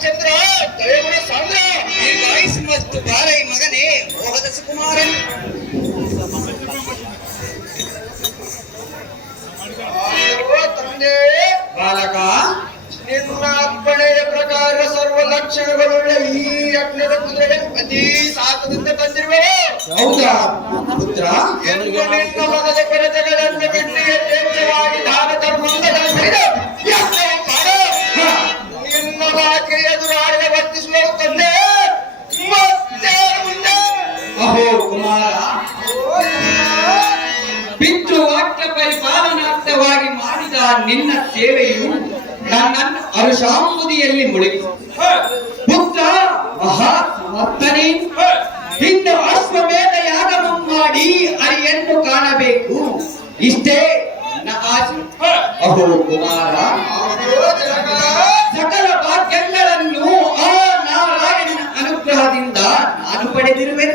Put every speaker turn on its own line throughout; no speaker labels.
ರಾಮಚಂದ್ರ ದಯಗುಣ ಸಾಂದ್ರ
ದೀರ್ಘಾಯುಷ್ ಮತ್ತು ಬಾರೈ ಮಗನೇ ಮೋಹದ ಸುಕುಮಾರನ್
ಅಯ್ಯೋ ತಂದೆ
ಬಾಲಕ
ನಿನ್ನ ಅಪ್ಪಣೆಯ ಪ್ರಕಾರ ಸರ್ವ ಲಕ್ಷಣಗಳುಳ್ಳ ಈ ಯಜ್ಞದ ಕುದುರೆ ಅತಿ ಸಾಕದಿಂದ ಬಂದಿರುವೆ
ಹೌದಾ ಪುತ್ರ
ಎಂದು ನಿನ್ನ ಮಗದ ಕೊರತೆಗಳನ್ನು ಬಿಟ್ಟು ಯಥೇಚ್ಛವಾಗಿ ದಾನ ಧರ್ಮಗಳನ್ನು ನಿನ್ನ
ಸೇವೆಯು ನನ್ನ ಅರುಷಾಂಬುದಿಯಲ್ಲಿ ಮುಳುಗಿತು ಪುತ್ರ ಮಹಾ ಸಮರ್ಥನೆ ಇನ್ನು ಅಶ್ವಮೇಧ ಯಾಗವನ್ನು ಮಾಡಿ ಅರಿಯನ್ನು ಕಾಣಬೇಕು. ಇಷ್ಟೇ ನನ್ನ ಆಸೆ. ಅಹೋ ಕುಮಾರ, ಸಕಲ ಭಾಗ್ಯಗಳನ್ನು ಆ ನಾರಾಯಣನ ಅನುಗ್ರಹದಿಂದ ನಾನು ಪಡೆದಿರುವೆ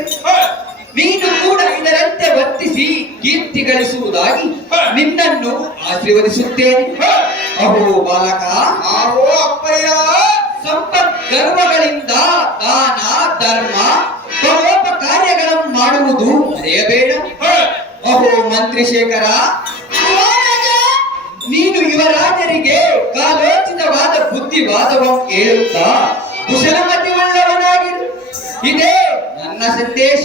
ನೀನು ಕೂಡ ಇದರಂತೆ ವರ್ತಿಸಿ ಕೀರ್ತಿ ಗಳಿಸುವುದಾಗಿ ನಿನ್ನನ್ನು ಆಶೀರ್ವದಿಸುತ್ತೇನೆ ಅಹೋ, ಬಾಲಕ!
ಅಹೋ, ಅಪ್ಪಯ್ಯ!
ಸಂಪತ್ ಗರ್ವಗಳಿಂದ ದಾನ, ಧರ್ಮ ಪರೋಪಕಾರ್ಯಗಳನ್ನು ಮಾಡುವುದು ಮರೆಯಬೇಡ. ಅಹೋ ಮಂತ್ರಿಶೇಖರ ನೀನು ಯುವರಾಜರಿಗೆ ಕಾಲೋಚಿತವಾದ ಬುದ್ಧಿವಾದವನ್ನು ಕೇಳುತ್ತಾ ಕುಶಲಮತಿ ಉಳ್ಳವನಾಗಿರು ಇದೇ ನನ್ನ ಸಂದೇಶ.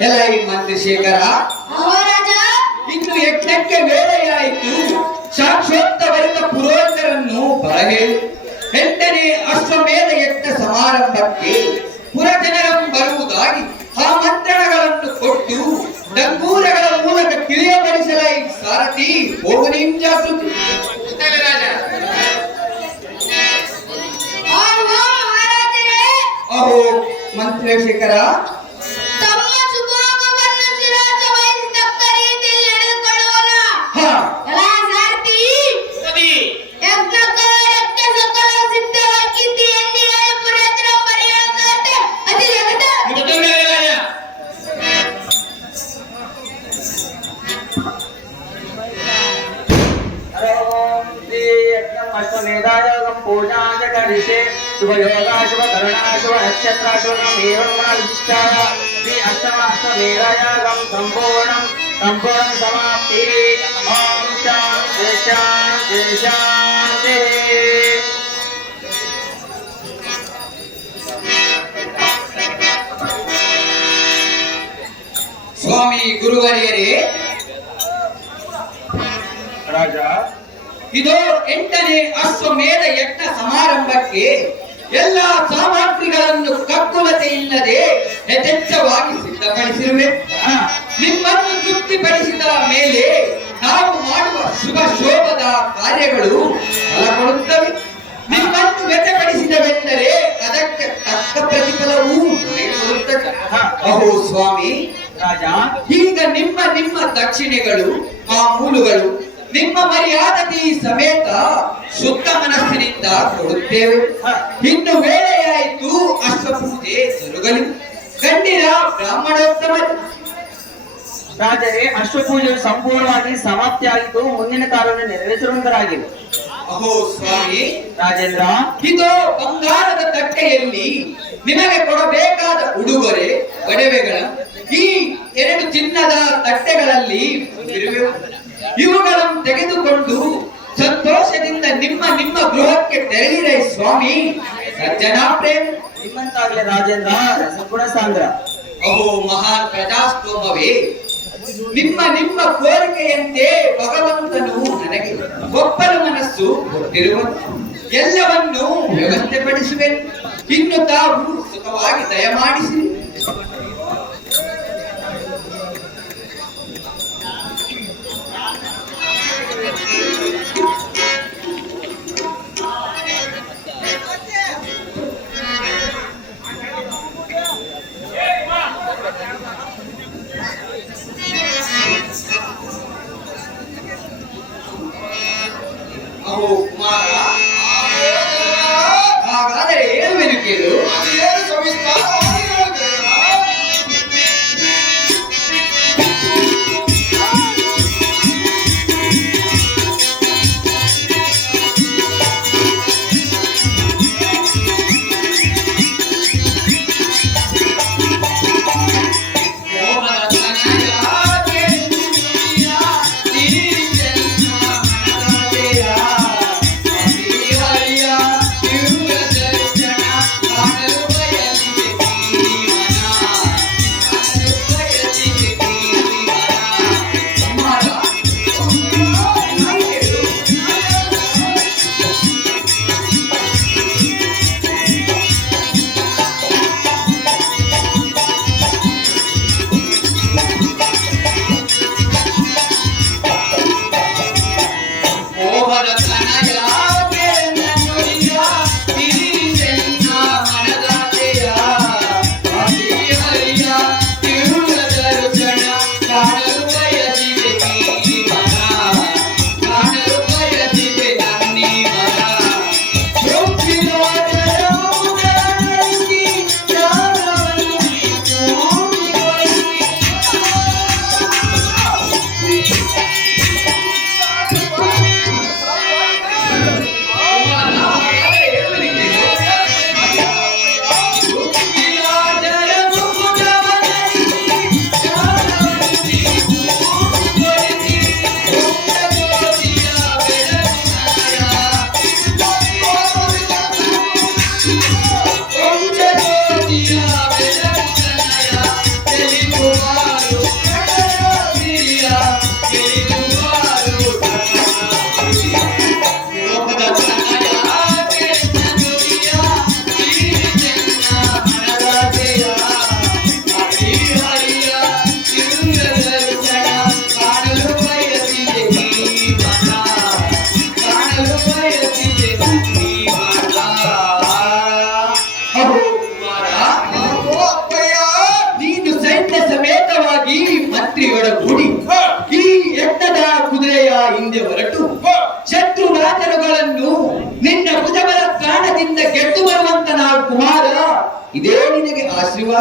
ಎಲೈ ಮಂತ್ರಿಶೇಖರ ಇನ್ನು ಯಜ್ಞಕ್ಕೆ ವೇಳೆಯಾಯಿತು. ಸಾಕ್ಷೋತ್ತವರಿತ ಪುರೋಹಿತರನ್ನು ಬರಗೆ ಎಂಟನೇ ಅಶ್ವಮೇಧ ಯಜ್ಞ ಸಮಾರಂಭಕ್ಕೆ ಪುರಜನರನ್ನು ಬರುವುದಾಗಿ ಆ ಮಂತ್ರಣಗಳನ್ನು ಕೊಟ್ಟು ಡಂಗೂರಗಳ ಮೂಲಕ ತಿಳಿಯಪಡಿಸಲಾಯಿತು. ಸಾರಥಿ ಹೋಗನಿಂ ಜಾಗೃತಿ
ರಾಜ
ಅಹೋ ಮಂತ್ರಿಶೇಖರ.
శుభ యోగా శుభ కరుణా శుభ నక్షత్ర శుభం ఏవం మన విశిష్టాయ శ్రీ అష్టమ అష్టమేరయాగం సంపూర్ణం
స్వామి గురువర్యరే
ರಾಜ
ಇದು ಎಂಟನೇ ಅಶ್ವಮೇಧ ಯಜ್ಞ ಸಮಾರಂಭಕ್ಕೆ ಎಲ್ಲ ಸಾಮಗ್ರಿಗಳನ್ನು ಕಕ್ಕುಲತೆ ಇಲ್ಲದೆ ಯಥೇಚ್ಛವಾಗಿ ಸಿದ್ಧಪಡಿಸಿರುವೆ ನಿಮ್ಮನ್ನು ತೃಪ್ತಿಪಡಿಸಿದ ಮೇಲೆ ನಾವು ಮಾಡುವ ಶುಭ ಶೋಭದ ಕಾರ್ಯಗಳು ಫಲ ಕೊಡುತ್ತವೆ ನಿಮ್ಮನ್ನು ವ್ಯಥಪಡಿಸಿದವೆಂದರೆ ಅದಕ್ಕೆ ತಕ್ಕ ಪ್ರತಿಫಲವೂ ಅಹೋ ಸ್ವಾಮಿ
ರಾಜ.
ಈಗ ನಿಮ್ಮ ನಿಮ್ಮ ದಕ್ಷಿಣೆಗಳು ಆ ಮೂಲುಗಳು ನಿಮ್ಮ ಮರ್ಯಾದತಿ ಸಮೇತ ಶುದ್ಧ ಮನಸ್ಸಿನಿಂದ ಕೊಡುತ್ತೇವೆ. ಇನ್ನು ವೇಳೆಯಾಯಿತು ಅಶ್ವಪೂಜೆ ಜರುಗಲಿ ಕಂಡಿರ ಬ್ರಾಹ್ಮಣೋತ್ತಮ.
ರಾಜರೇ ಅಶ್ವಪೂಜೆ ಸಂಪೂರ್ಣವಾಗಿ ಸಮಾಪ್ತಿಯಾಗಿದ್ದು ಮುಂದಿನ ಕಾರ್ಯವನ್ನು ನೆರವೇರಿಸುವಂತರಾಗಿವೆ
ಅಹೋ ಸ್ವಾಮಿ.
ರಾಜೇಂದ್ರ.
ಇದು ಬಂಗಾರದ ತಟ್ಟೆಯಲ್ಲಿ ನಿಮಗೆ ಕೊಡಬೇಕಾದ ಉಡುಗೊರೆ ಒಡವೆಗಳ. ಈ ಎರಡು ಚಿನ್ನದ ತಟ್ಟೆಗಳಲ್ಲಿ ಇವುಗಳನ್ನು ತೆಗೆದುಕೊಂಡು ಸಂತೋಷದಿಂದ ನಿಮ್ಮ ನಿಮ್ಮ ಗೃಹಕ್ಕೆ ತೆರಳಿದೆ ಸ್ವಾಮಿ. ಸಜ್ಜನಾ ಪ್ರೇಮ.
ನಿಮ್ಮಂತಾಗಲೇ ರಾಜೇಂದ್ರ ಸಂಪೂರ್ಣ ಸಾಂದ್ರ
ಅಹೋ ಮಹಾ ಪ್ರಜಾಸ್ತೋಮವೇ. ನಿಮ್ಮ ನಿಮ್ಮ ಕೋರಿಕೆಯಂತೆ ಭಗವಂತನು ನನಗೆ ಒಬ್ಬರ ಮನಸ್ಸು ಎಲ್ಲವನ್ನು ವ್ಯವಸ್ಥೆಪಡಿಸುವೆ ಇನ್ನು ತಾವು ಸುಖವಾಗಿ ದಯಮಾಡಿಸಿ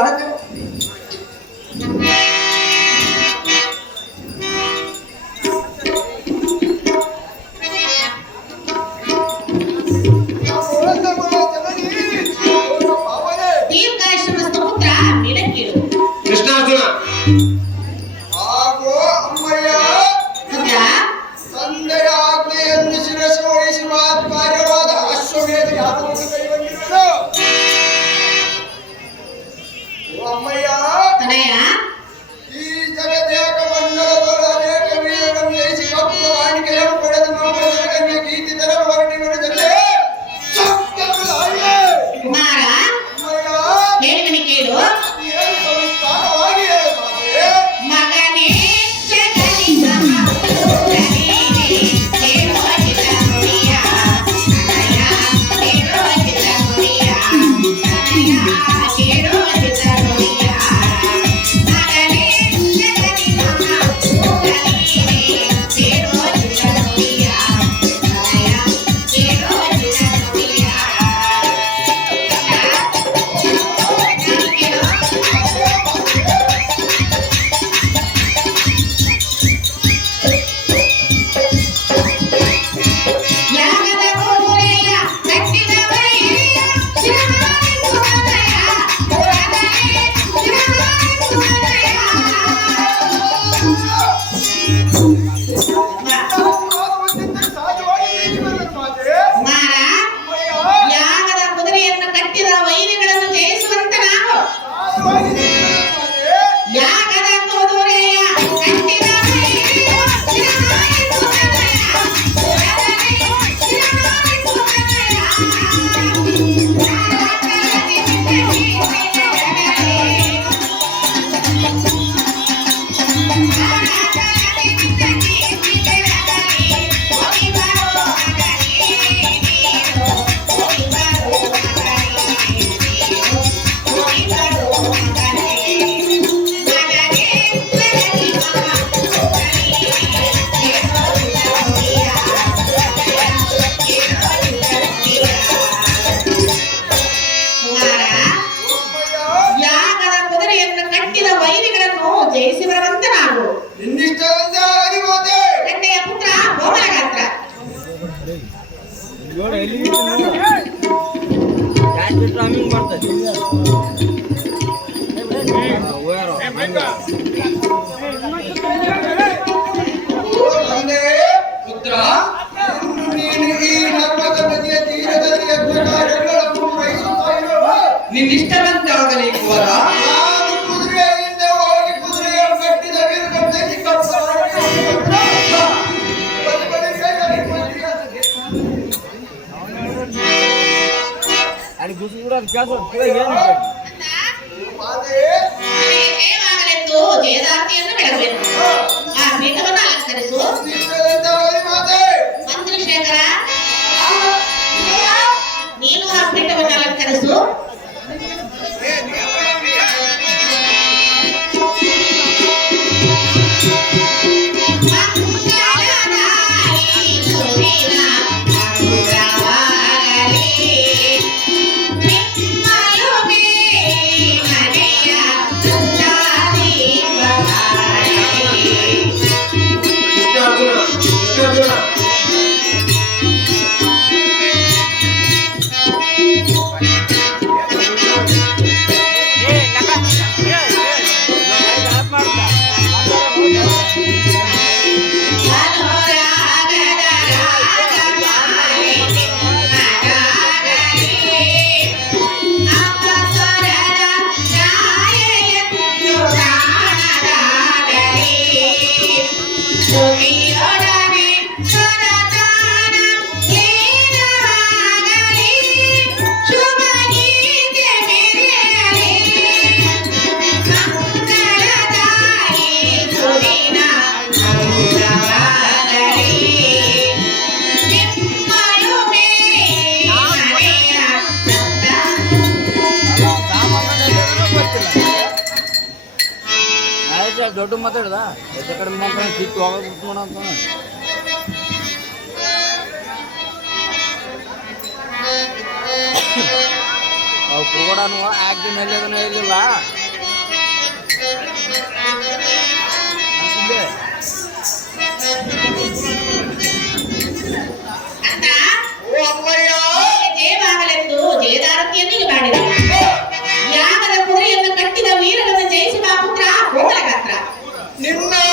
hora
લાઈટ
ટ્રામિંગ ಮಾಡ್ತಾರೆ
ಏನು
Sorry.
ದೊಡ್ಡ ಮಾತಾಡ್ದ? ಎತ್ತ ಕಡೆ ಮಾಡ್ತಾನೆ ಹೋಗೋದು ಹೋಗ ಮಾಡ ಕೂಡನು ಆಗಿ ಮೇಲೆ ಅದನ್ನ
ಹೇಳಿಲ್ಲ. ಕಟ್ಟಿದ ವೀರನನ್ನು ಜಯಿಸಿದ ಪುತ್ರ
ನಿನ್ನ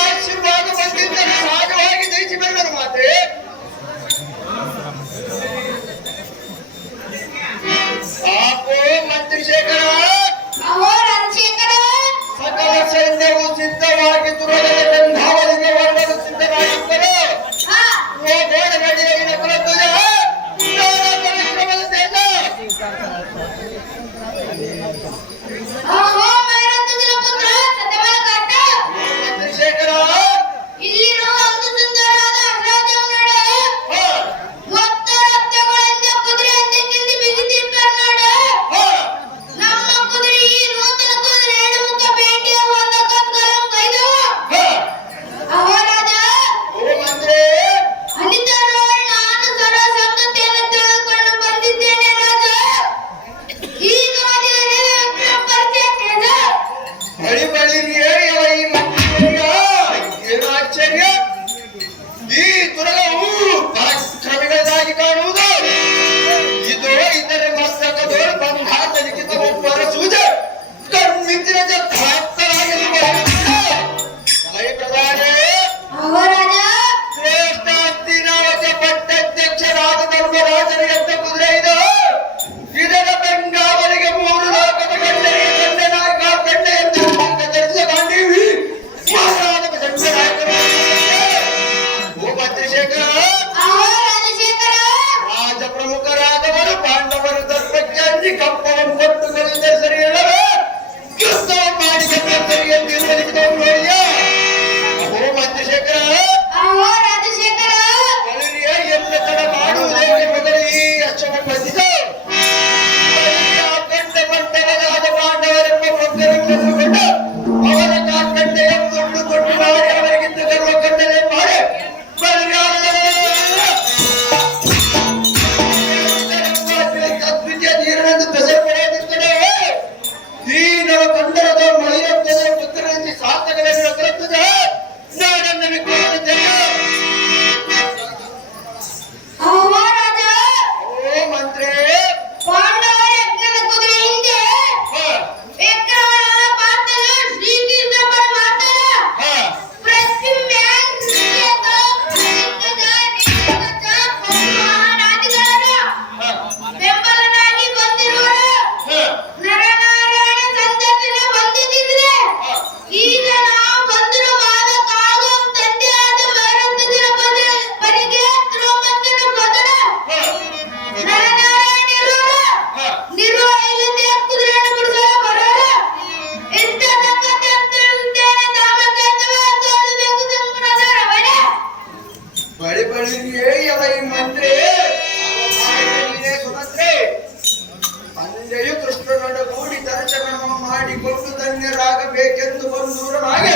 ಮಾಡಬೇಕೆಂದು ಬಂದು ಹಾಗೆ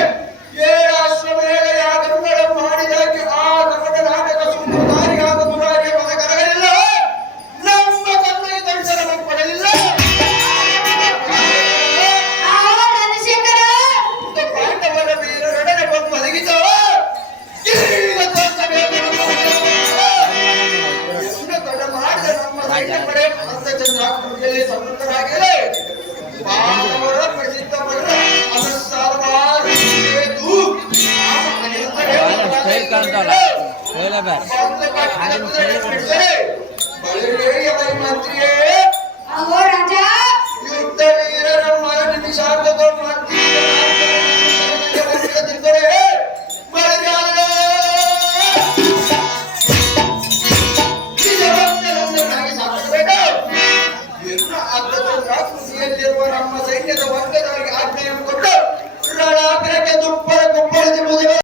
ಏ ಆಶ್ರಮೇ
ಯುದ್ಧ ವೀರರ ಮಗ ನಿಮಿಷಾದ